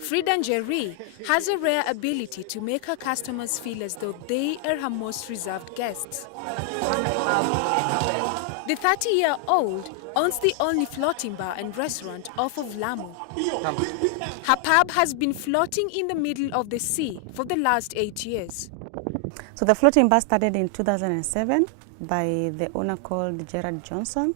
Frida Njeri has a rare ability to make her customers feel as though they are her most reserved guests. The 30-year-old owns the only floating bar and restaurant off of Lamu. Her pub has been floating in the middle of the sea for the last 8 years. So the floating bar started in 2007 by the owner called Gerard Johnson,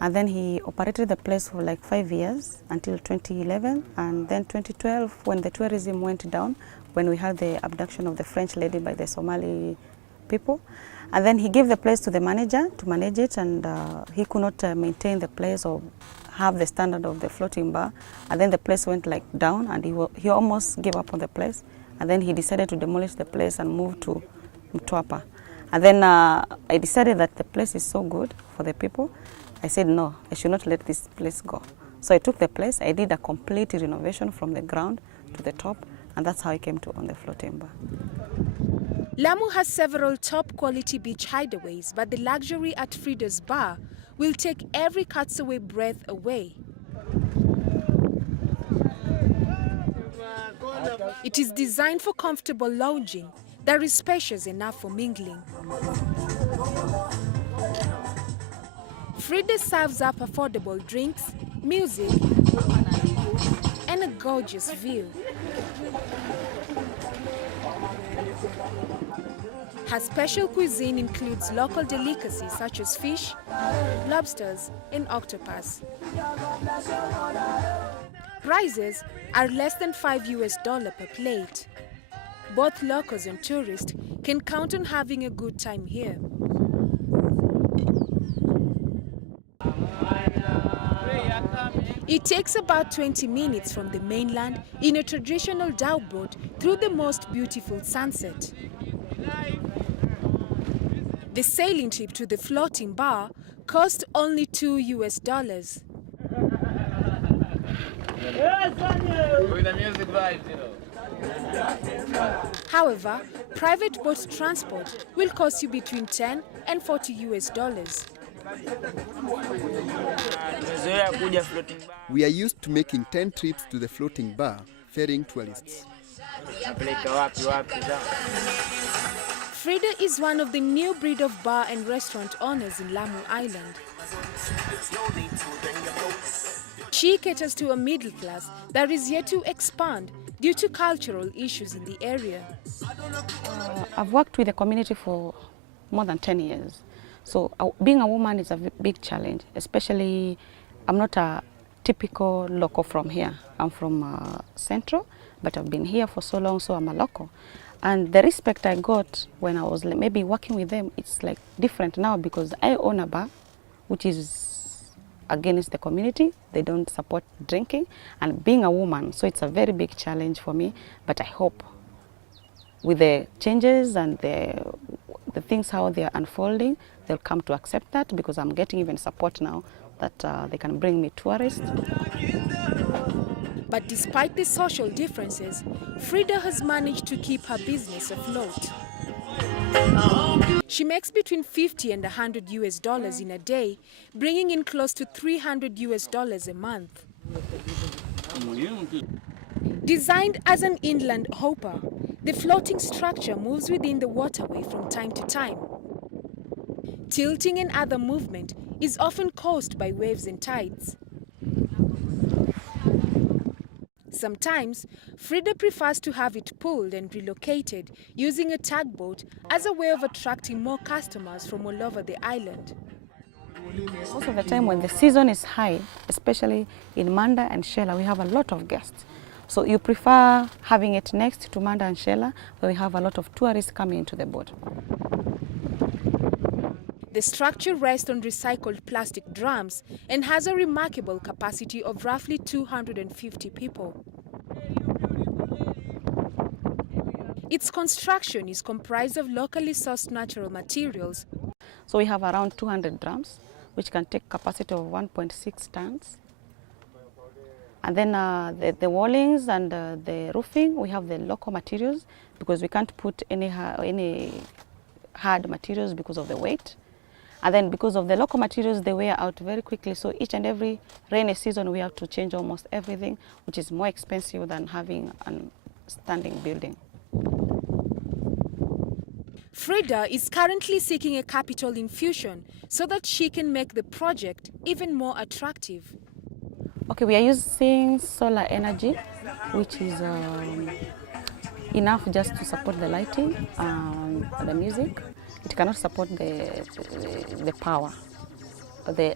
and then he operated the place for like 5 years until 2011, and then 2012 when the tourism went down, when we had the abduction of the French lady by the Somali people. And then he gave the place to the manager to manage it, and he could not maintain the place or have the standard of the floating bar. And then the place went like down, and he almost gave up on the place. And then he decided to demolish the place and move to Mtwapa. And then I decided that the place is so good for the people. I said, no, I should not let this place go. So I took the place, I did a complete renovation from the ground to the top, and that's how I came to own the floating bar. Lamu has several top-quality beach hideaways, but the luxury at Frida's bar will take every cutaway breath away. It is designed for comfortable lounging that is spacious enough for mingling. Frida serves up affordable drinks, music, and a gorgeous view. Her special cuisine includes local delicacies such as fish, lobsters, and octopus. Prices are less than $5 per plate. Both locals and tourists can count on having a good time here. It takes about 20 minutes from the mainland in a traditional dhow boat through the most beautiful sunset. The sailing trip to the floating bar cost only $2. However, private boat transport will cost you between $10 and $40. We are used to making 10 trips to the floating bar, ferrying tourists. Frida is one of the new breed of bar and restaurant owners in Lamu Island. She caters to a middle class that is yet to expand due to cultural issues in the area. I've worked with the community for more than 10 years. So being a woman is a big challenge, especially I'm not a typical local from here. I'm from Central, but I've been here for so long, so I'm a local. And the respect I got when I was maybe working with them, it's like different now because I own a bar, which is against the community. They don't support drinking and being a woman. So it's a very big challenge for me, but I hope with the changes and the things how they are unfolding, they'll come to accept that because I'm getting even support now that they can bring me tourists. But despite the social differences, Frida has managed to keep her business afloat. She makes between $50 and $100 in a day, bringing in close to $300 a month. Designed as an inland hopper, the floating structure moves within the waterway from time to time. Tilting and other movement is often caused by waves and tides. Sometimes, Frida prefers to have it pulled and relocated using a tugboat as a way of attracting more customers from all over the island. Most of the time when the season is high, especially in Manda and Shela, we have a lot of guests. So you prefer having it next to Manda and Shela, where we have a lot of tourists coming into the boat. The structure rests on recycled plastic drums and has a remarkable capacity of roughly 250 people. Its construction is comprised of locally sourced natural materials. So we have around 200 drums, which can take capacity of 1.6 tons. And then the wallings and the roofing, we have the local materials because we can't put any hard materials because of the weight. And then because of the local materials, they wear out very quickly. So each and every rainy season, we have to change almost everything, which is more expensive than having a standing building. Frida is currently seeking a capital infusion so that she can make the project even more attractive. Okay, we are using solar energy, which is enough just to support the lighting and the music. It cannot support the power, the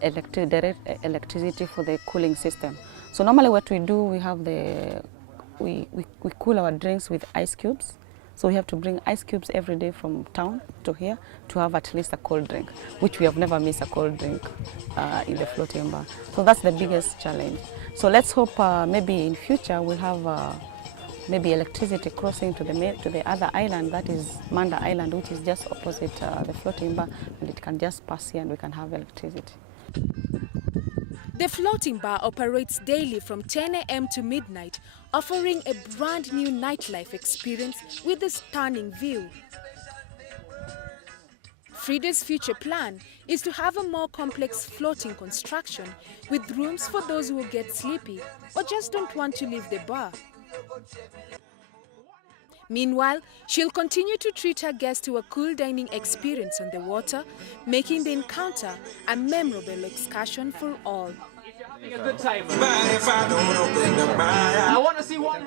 electricity for the cooling system. So normally what we do, we have we cool our drinks with ice cubes. So we have to bring ice cubes every day from town to here to have at least a cold drink, which we have never missed a cold drink in the floating bar. So that's the biggest challenge. So let's hope maybe in future we'll have maybe electricity crossing to the other island, that is Manda Island, which is just opposite the floating bar, and it can just pass here and we can have electricity. The floating bar operates daily from 10 a.m. to midnight, offering a brand new nightlife experience with a stunning view. Frida's future plan is to have a more complex floating construction with rooms for those who get sleepy or just don't want to leave the bar. Meanwhile, she'll continue to treat her guests to a cool dining experience on the water, making the encounter a memorable excursion for all. A good time. I want to see one.